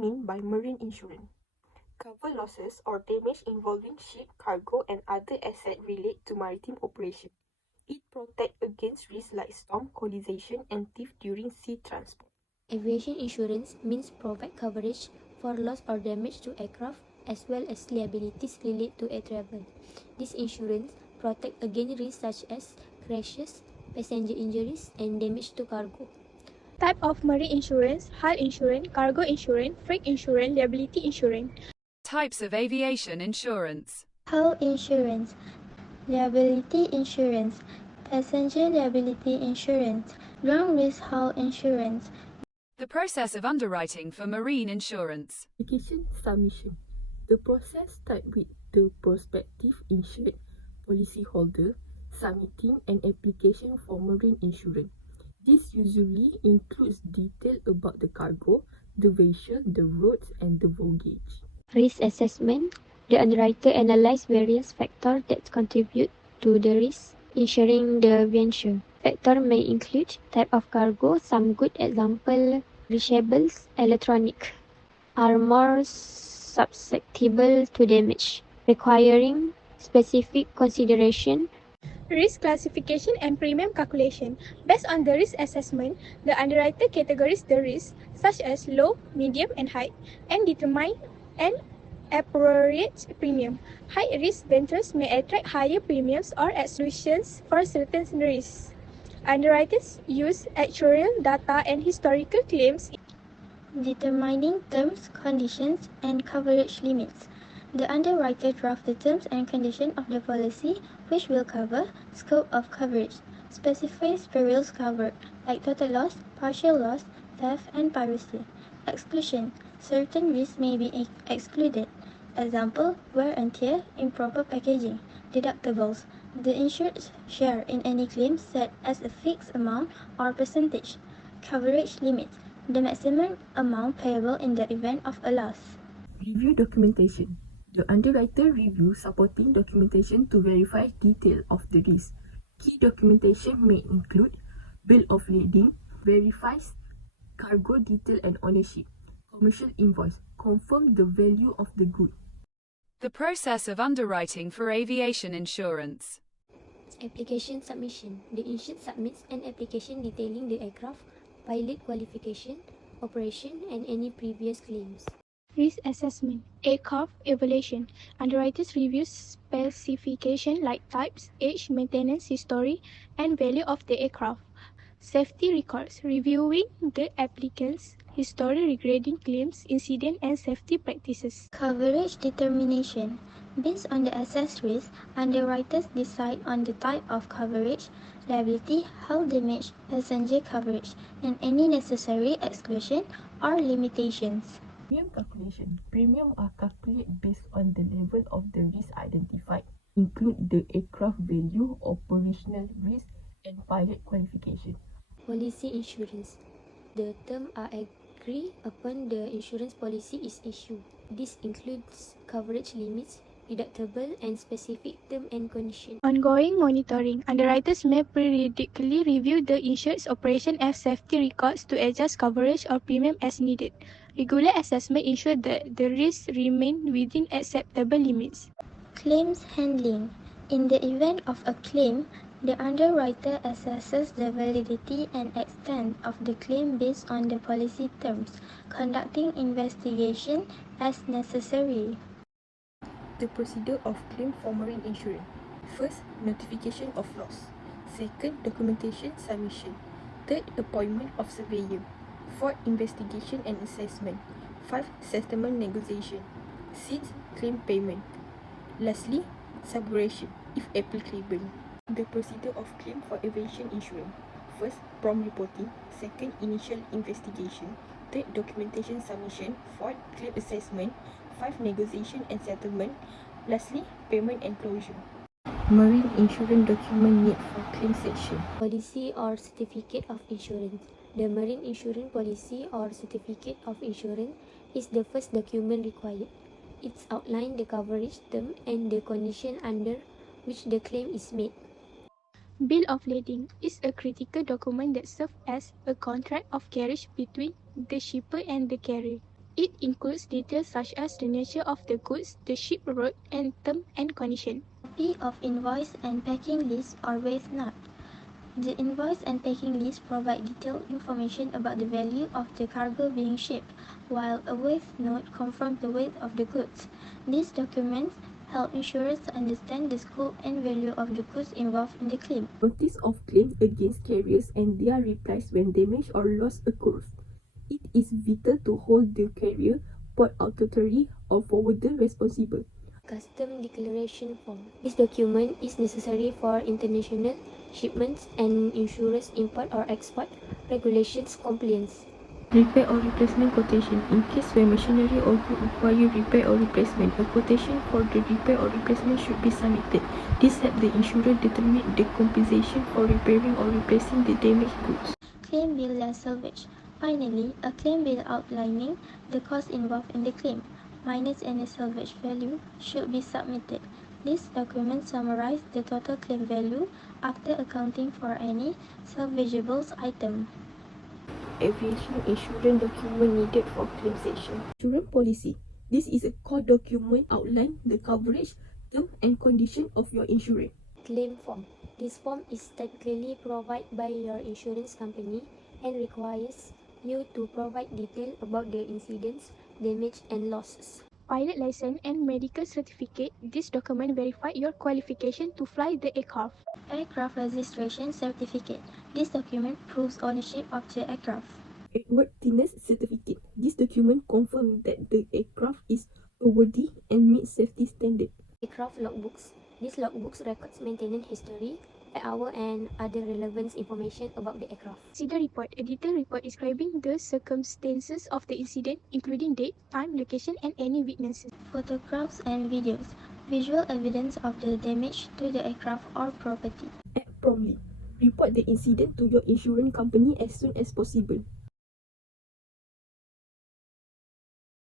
mean by marine insurance? Cover losses or damage involving ship, cargo, and other assets related to maritime operation. It protects against risks like storm, collision, and theft during sea transport. Aviation insurance means provide coverage for loss or damage to aircraft as well as liabilities related to air travel. This insurance protects against risks such as crashes, passenger injuries, and damage to cargo. Type of marine insurance: hull insurance, cargo insurance, freight insurance, liability insurance. Types of aviation insurance: hull insurance, liability insurance, passenger liability insurance, ground risk hull insurance. The process of underwriting for marine insurance. Application submission. The process starts with the prospective insured policyholder submitting an application for marine insurance. This usually includes details about the cargo, the vessel, the roads, and the voyage. Risk assessment. The underwriter analyzes various factors that contribute to the risk, ensuring the venture. Factors may include type of cargo. Some good examples: perishables, electronic, are more susceptible to damage, requiring specific consideration. Risk classification and premium calculation. Based on the risk assessment, the underwriter categorizes the risks, such as low, medium, and high, and determine an appropriate premium. High-risk ventures may attract higher premiums or exclusions for certain risks. Underwriters use actuarial data and historical claims Determining terms, conditions, and coverage limits. The underwriter drafts the terms and conditions of the policy, which will cover scope of coverage, specifies perils covered, like total loss, partial loss, theft, and piracy. Exclusion. Certain risks may be excluded. Example, wear and tear, improper packaging. Deductibles. The insured's share in any claim set as a fixed amount or percentage. Coverage limits. The maximum amount payable in the event of a loss. Review documentation. The underwriter reviews supporting documentation to verify detail of the risk. Key documentation may include bill of lading, verifies cargo detail and ownership, commercial invoice, confirm the value of the good. The process of underwriting for aviation insurance. Application submission. The insured submits an application detailing the aircraft, pilot qualification, operation, and any previous claims. Risk assessment. Aircraft evaluation. Underwriters review specifications like types, age, maintenance history, and value of the aircraft. Safety records. Reviewing the applicant's history regarding claims, incident, and safety practices. Coverage determination. Based on the assessed risk, underwriters decide on the type of coverage, liability, hull damage, passenger coverage, and any necessary exclusion or limitations. Premium calculation. Premium are calculated based on the level of the risk identified, include the aircraft value, operational risk, and pilot qualification. Policy insurance. The terms are agreed upon the insurance policy is issued. This includes coverage limits, deductible, and specific terms and conditions. Ongoing monitoring. Underwriters may periodically review the insured's operation and safety records to adjust coverage or premium as needed. Regular assessment ensures that the risks remain within acceptable limits. Claims handling. In the event of a claim, the underwriter assesses the validity and extent of the claim based on the policy terms, conducting investigation as necessary. The procedure of claim for marine insurance. First, notification of loss. Second, documentation submission. Third, appointment of surveyor. Fourth, investigation and assessment. 5. Settlement negotiation. 6. Claim payment. Lastly, subrogation, if applicable. The procedure of claim for aviation insurance. First, prompt reporting. Second, initial investigation. Third, documentation submission. Fourth, claim assessment. 5. Negotiation and settlement. Lastly, payment and closure. Marine insurance document need for claim section. Policy or certificate of insurance. The marine insurance policy or certificate of insurance is the first document required. It outlines the coverage term and the condition under which the claim is made. Bill of lading is a critical document that serves as a contract of carriage between the shipper and the carrier. It includes details such as the nature of the goods the ship route and term and condition. Copy of invoice and packing list or weight note. The invoice and packing list provide detailed information about the value of the cargo being shipped, while a weight note confirms the weight of the goods. These documents help insurers understand the scope and value of the goods involved in the claim. Notice of claim against carriers and their replies when damage or loss occurs. It is vital to hold the carrier, port authority, or forwarder responsible. Custom declaration form. This document is necessary for international shipments and ensures import or export regulations compliance. Repair or replacement quotation. In case where machinery or good require repair or replacement, a quotation for the repair or replacement should be submitted. This helps the insurer determine the compensation for repairing or replacing the damaged goods. Claim bill less salvage. Finally, a claim bill outlining the cost involved in the claim, minus any salvage value, should be submitted. This document summarizes the total claim value after accounting for any salvageable item. Aviation insurance document needed for claim section. Insurance policy. This is a core document outlining the coverage, term and condition of your insurance. Claim form. This form is typically provided by your insurance company and requires you to provide detail about the incidents, damage and losses. Pilot license and medical certificate. This document verify your qualification to fly the aircraft. Aircraft registration certificate. This document proves ownership of the aircraft. Airworthiness certificate. This document confirms that the aircraft is airworthy and meets safety standards. Aircraft logbooks. These logbooks records maintenance history, flight hour and other relevant information about the aircraft. Incident report. A detailed report describing the circumstances of the incident, including date, time, location, and any witnesses. Photographs and videos. Visual evidence of the damage to the aircraft or property. Act promptly. Report the incident to your insurance company as soon as possible.